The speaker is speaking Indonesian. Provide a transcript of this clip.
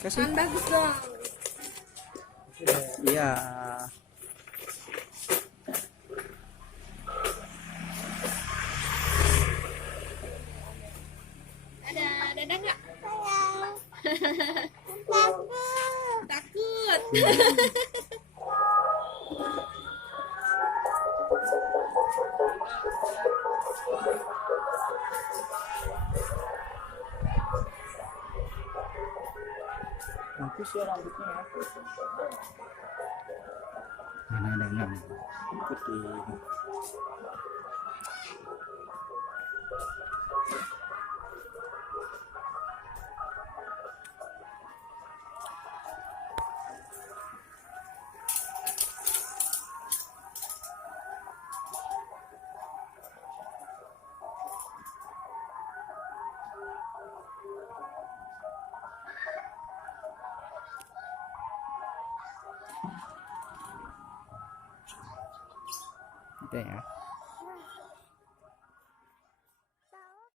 Kasih. Kan bagus dong. Iya. Ada nggak? Takut. Bagus ya rambutnya ya. Mana putih. Gitu ya.